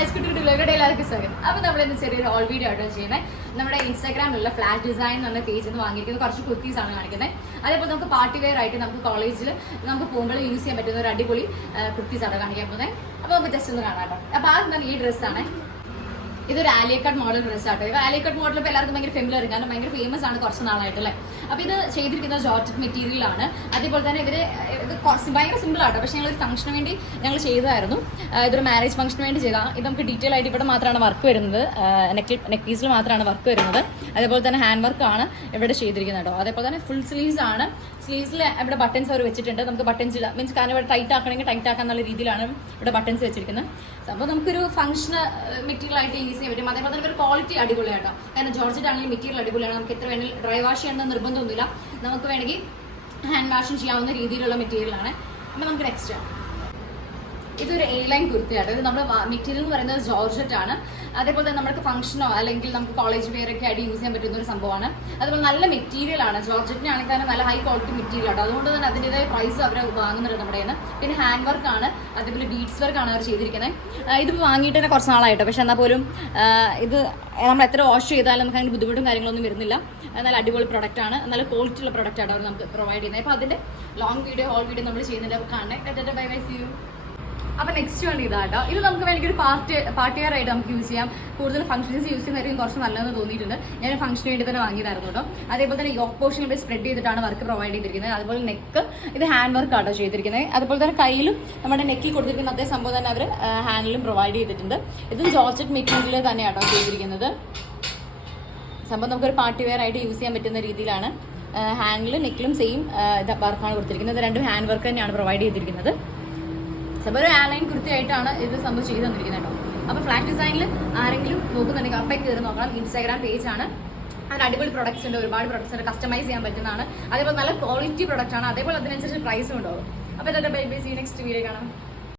ഐസ്കുട്ടിയുടെ എല്ലാവർക്കും സ്വാഗതം. അപ്പോൾ നമ്മളിന്ന് ചെറിയൊരു ഓൾ വീഡിയോ ആയിട്ടാണ് ചെയ്യുന്നത്. നമ്മുടെ ഇൻസ്റ്റാഗ്രാമിലുള്ള ഫ്ലാഷ് ഡിസൈൻ എന്ന പേജിൽ നിന്ന് വാങ്ങിയിരിക്കുന്ന കുറച്ച് കുർത്തീസ് ആണ് കാണിക്കുന്നത്. അതേപോലെ നമുക്ക് പാർട്ടി വെയർ ആയിട്ട് നമുക്ക് കോളേജിൽ നമുക്ക് പോകുമ്പോൾ യൂസ് ചെയ്യാൻ പറ്റുന്ന ഒരു അടിപൊളി കുർത്തീസ് ആണ് കാണിക്കാൻ പോകുന്നത്. അപ്പോൾ നമുക്ക് ജസ്റ്റ് ഒന്ന് കാണാം കേട്ടോ. അപ്പോൾ ആദ്യം തന്നെ ഈ ഡ്രസ്സാണ്. ഇതൊരു ആലിയക്കട്ട് മോഡൽ ഡ്രസ്സാട്ടോ. ഇപ്പോൾ ആലിയക്കട്ട് മോഡൽ ഇപ്പോൾ എല്ലാവർക്കും ഭയങ്കര ഫെമിലർ കാരണം ഭയങ്കര ഫേമസ് ആണ് കുറച്ച് നാളായിട്ട് അല്ലേ. അപ്പോൾ ഇത് ചെയ്തിരിക്കുന്ന ജോർജറ്റ് മെറ്റീരിയലാണ്. അതേപോലെ തന്നെ ഇത് കുറച്ച് ഭയങ്കര സിമ്പിൾ ആട്ടോ. പക്ഷേ ഞങ്ങളൊരു ഫംഗ്ഷന് വേണ്ടി ഞങ്ങൾ ചെയ്തതായിരുന്നു. ഇതൊരു മാരേജ് ഫംഗ്ഷന് വേണ്ടി ചെയ്താൽ ഇത് നമുക്ക് ഡീറ്റെയിൽ ആയിട്ട് ഇവിടെ മാത്രമാണ് വർക്ക് വരുന്നത്. നെക്ക് പീസിൽ മാത്രമാണ് വർക്ക് വരുന്നത്. അതേപോലെ തന്നെ ഹാൻഡ് വർക്കാണ് ഇവിടെ ചെയ്തിരിക്കുന്നത് കേട്ടോ. അതേപോലെ തന്നെ ഫുൾ സ്ലീവ്സ് ആണ്. സ്ലീവ്സിൽ ഇവിടെ ബട്ടൺസ് അവർ വെച്ചിട്ടുണ്ട്. നമുക്ക് ബട്ടൺസ് ഇടാം. മീൻസ് കാരണം ഇവിടെ ടൈറ്റ് ആക്കണമെങ്കിൽ ടൈറ്റ് ആക്കാൻ എന്നുള്ള രീതിയിലാണ് ഇവിടെ ബട്ടൺസ് വെച്ചിരിക്കുന്നത്. അപ്പോൾ നമുക്കൊരു ഫംഗ്ഷന് മെറ്റീരിയൽ ആയിട്ട് യൂസ് ചെയ്യാൻ പറ്റും. അതേപോലെ തന്നെ ഒരു ക്വാളിറ്റി അടിപൊളിയാട്ടോ. കാരണം ജോർജറ്റ് ആണെങ്കിൽ മെറ്റീരിയൽ അടിപൊളിയാണ്. നമുക്ക് എത്ര വേണമെങ്കിൽ ഡ്രൈ വാഷ് ചെയ്യണമെന്ന് നിർബന്ധമൊന്നുമില്ല. നമുക്ക് വേണമെങ്കിൽ ഹാൻഡ് വാഷും ചെയ്യാവുന്ന രീതിയിലുള്ള മെറ്റീരിയലാണ്. അപ്പോൾ നമുക്ക് നെക്സ്റ്റ് ഇതൊരു എ ലൈൻ കുർത്തിയാണ്. ഇത് നമ്മുടെ മെറ്റീരിയൽ എന്ന് പറയുന്നത് ജോർജറ്റ് ആണ്. അതേപോലെ തന്നെ നമുക്ക് ഫംഗ്ഷനോ അല്ലെങ്കിൽ നമുക്ക് കോളേജ് വെയർ ഒക്കെ ആയിട്ട് യൂസ് ചെയ്യാൻ പറ്റുന്ന ഒരു സംഭവമാണ്. അതുപോലെ നല്ല മെറ്റീരിയൽ ആണ്. ജോർജറ്റിനാണെങ്കിൽ തന്നെ നല്ല ഹൈ ക്വാളിറ്റി മെറ്റീരിയൽ ആണ്. അതുകൊണ്ട് തന്നെ അതിൻ്റെതായ പ്രൈസ് അവർ വാങ്ങുന്നുണ്ട് നമ്മുടെ നിന്ന്. പിന്നെ ഹാൻഡ് വർക്കാണ്, അതേപോലെ ബീഡ്സ് വർക്കാണ് അവർ ചെയ്തിരിക്കുന്നത്. ഇതിപ്പോൾ വാങ്ങിയിട്ട് തന്നെ കുറച്ച് നാളായിട്ടോ. പക്ഷെ എന്നാൽ പോലും ഇത് നമ്മൾ എത്ര വാഷ് ചെയ്താലും നമുക്ക് അതിന് ബുദ്ധിമുട്ടും കാര്യങ്ങളൊന്നും വരുന്നില്ല. നല്ല അടിപൊളി പ്രൊഡക്റ്റ് ആണ്. നല്ല ക്വാളിറ്റി ഉള്ള പ്രൊഡക്റ്റ് ആണ് അവർ നമുക്ക് പ്രൊവൈഡ് ചെയ്യുന്നത്. അപ്പോൾ അതിൻ്റെ ലോങ് വീഡിയോ ഹോൾ വീഡിയോ നമ്മൾ ചെയ്യുന്നുണ്ട്. അപ്പോൾ കാണാൻ ബൈ ബൈ സീ യു. അപ്പോൾ നെക്സ്റ്റ് വൺ ഇതാട്ടോ. ഇത് നമുക്ക് വേണമെങ്കിൽ ഒരു പാർട്ടി വെയർ ആയിട്ട് നമുക്ക് യൂസ് ചെയ്യാം. കൂടുതൽ ഫംഗ്ഷൻസ് യൂസ് ചെയ്യുന്നതായിരിക്കും കുറച്ച് നല്ലതെന്ന് തോന്നിയിട്ടുണ്ട്. ഞാൻ ഫംഗ്ഷന് വേണ്ടി തന്നെ വാങ്ങിയതായിരുന്നു കേട്ടോ. അതേപോലെ തന്നെ യോക്ക് പോർഷൻ ഇവിടെ സ്പ്രെഡ് ചെയ്തിട്ടാണ് വർക്ക് പ്രൊവൈഡ് ചെയ്തിരിക്കുന്നത്. അതുപോലെ നെക്ക് ഇത് ഹാൻഡ് വർക്ക് ആട്ടോ ചെയ്തിരിക്കുന്നത്. അതുപോലെ തന്നെ കയ്യിലും നമ്മുടെ നെക്കിൽ കൊടുത്തിരിക്കുന്ന അതേ സംഭവം തന്നെ അവർ ഹാൻഡിലും പ്രൊവൈഡ് ചെയ്തിട്ടുണ്ട്. ഇതും ജോർജറ്റ് മെറ്റീരിയൽ തന്നെയാട്ടോ ചെയ്തിരിക്കുന്നത്. സംഭവം നമുക്കൊരു പാർട്ടി വെയർ ആയിട്ട് യൂസ് ചെയ്യാൻ പറ്റുന്ന രീതിയിലാണ്. ഹാൻഡിലും നെക്കിലും സെയിം വർക്കാണ് കൊടുത്തിരിക്കുന്നത്. രണ്ടും ഹാൻഡ് വർക്ക് തന്നെയാണ് പ്രൊവൈഡ് ചെയ്തിരിക്കുന്നത്. അപ്പോൾ ഒരു ആലൈൻ കൃത്യമായിട്ടാണ് ഇത് സംഭവം ചെയ്ത് തന്നിരിക്കുന്നത് കേട്ടോ. അപ്പോൾ ഫ്ലാഷ് ഡിസൈനിൽ ആരെങ്കിലും നോക്കുന്നുണ്ടെങ്കിൽ അപ്പം കയറി നോക്കണം. ഇൻസ്റ്റാഗ്രാം പേജാണ്. അതിന് അടിപൊളി പ്രൊഡക്ട്സ് ഉണ്ട്, ഒരുപാട് പ്രൊഡക്ട്സ് ഉണ്ട്, കസ്റ്റമൈസ് ചെയ്യാൻ പറ്റുന്നതാണ്. അതേപോലെ നല്ല ക്വാളിറ്റി പ്രൊഡക്റ്റ് ആണ്. അതേപോലെ അതിനനുസരിച്ച് പ്രൈസും ഉണ്ടാവും. അപ്പോൾ bye bye, see next video കാണാം.